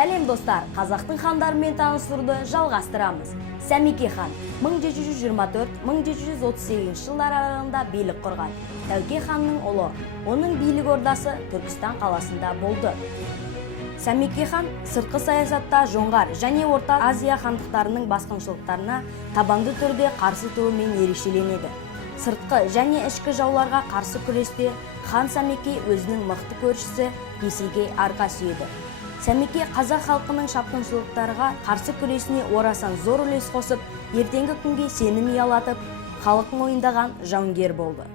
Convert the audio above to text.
Сәлем достар, Қазақтың хандарымен таныстыруды жалғастырамыз. Сәмеке хан 1724-1738 жылдар аралығында билік құрған. Тәуке ханның ұлы, оның билік ордасы Түркістан қаласында болды. Сәмеке хан сыртқы саясатта жоңғар және Орта Азия хандықтарының басқыншылықтарына табанды түрде қарсы тұрумен ерекшеленеді. Сыртқы және ішкі жауларға қарсы күресте хан Сәмеке өзінің мықты көршісі Есеге арқа сүйеді. Сәмеке қазақ халқының шапқыншылықтарға қарсы күресіне орасан зор үлес қосып, ертеңгі күнге сенім ұялатып, халық мойындаған жауынгер болды.